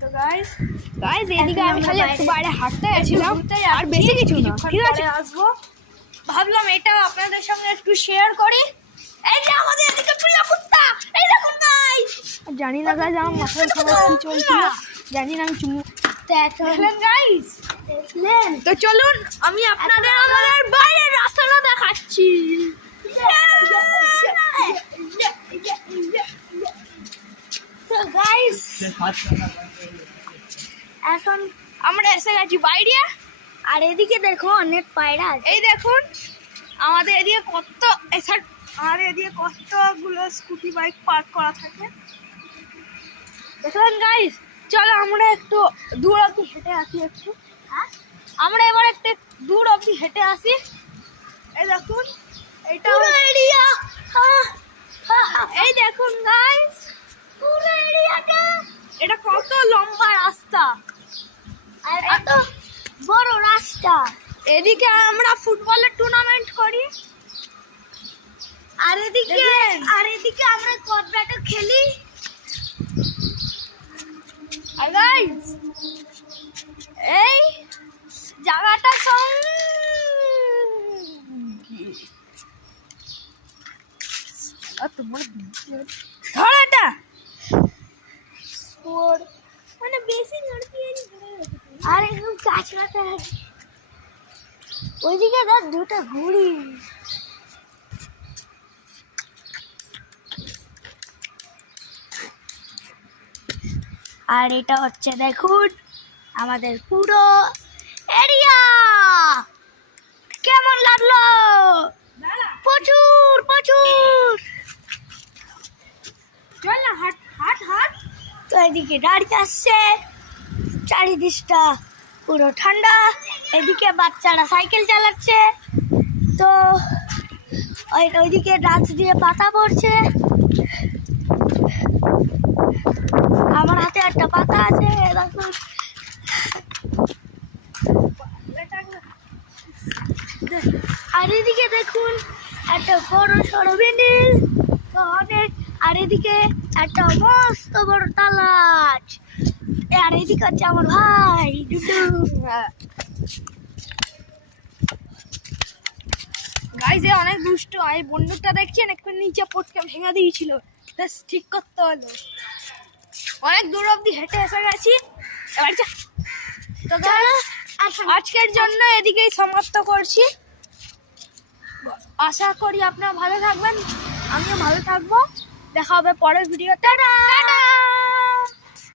তো গাইস এদিকে আমি খালি একটু বাইরে হাঁটতে গেছিলাম, আর বেশি কিছু না। ঠিক আছে, আসবো ভাবলাম এটা আপনাদের সঙ্গে একটু শেয়ার করি। এই যে আমাদের এদিকে প্রিয় কুত্তা, এই দেখুন গাইস। জানি না গাইস আমার মাথার সময় কি চলছিল, জানি না আমি চুমু দেখলেন গাইস, দেখলেন? তো চলুন আমি আপনাদের আমাদের বাইরের রাস্তাটা দেখাচ্ছি। তো গাইস এখন আমরা এসে গেছি বাইরে, আর এদিকে দেখো অনেক পায়রা আছে। এই দেখুন আমাদের এদিকে কতগুলো স্কুটি বাইক পার্ক করা থাকে, দেখলেন গাইস। চলো আমরা একটু দূর অবধি হেঁটে আসি একটু। আমরা এবার একটু দূর অবধি হেঁটে আসি। এই দেখুন এটা এরিয়া, এই দেখুন গাইস পুরো এরিয়াটা। এটা কত লম্বা রাস্তা আর এত বড় রাস্তা। এদিকে আমরা ফুটবলের টুর্নামেন্ট করি, আর এদিকে আমরা কট ব্যাটও খেলি। আর গাইস এই জায়গাটা ধরাটা মানে বেশি আর একদম কাছড়াটা। ওইদিকে দেখ দুটো ঘুড়ি। আর এটা হচ্ছে দেখুন আমাদের পুরো এরিয়া। কেমন লাগলো? প্রচুর প্রচুর। চল না হাট হাট হাট। তো এদিকে দাঁড়িয়ে আসছে, চারিদিকটা পুরো ঠান্ডা। এদিকে বাচ্চারা সাইকেল চালাচ্ছে, তো ওইদিকে গাছ দিয়ে পাতা পড়ছে। আমার হাতে একটা পাতা আছে, দেখুন। আর এদিকে দেখুন একটা বড় সড়ো বিল্ডিং, তো অনেক। আর এদিকে একটা মস্ত বড় তালাচ। আর এদিকে হচ্ছে আমার ভাই গাইস, অনেক দুষ্ট। এই বন্দুকটা দেখছেন একটু নিচে পটকে ভেঙে দিয়েছিল, বেশ ঠিক করতে হলো। অনেক দূর অব্দি হেঁটে এসে গেছি। এবার তো আজকের জন্য এদিকেই সমাপ্ত করছি। আশা করি আপনারা ভালো থাকবেন, আমিও ভালো থাকবো। দেখা হবে পরের ভিডিওতে। টাটা।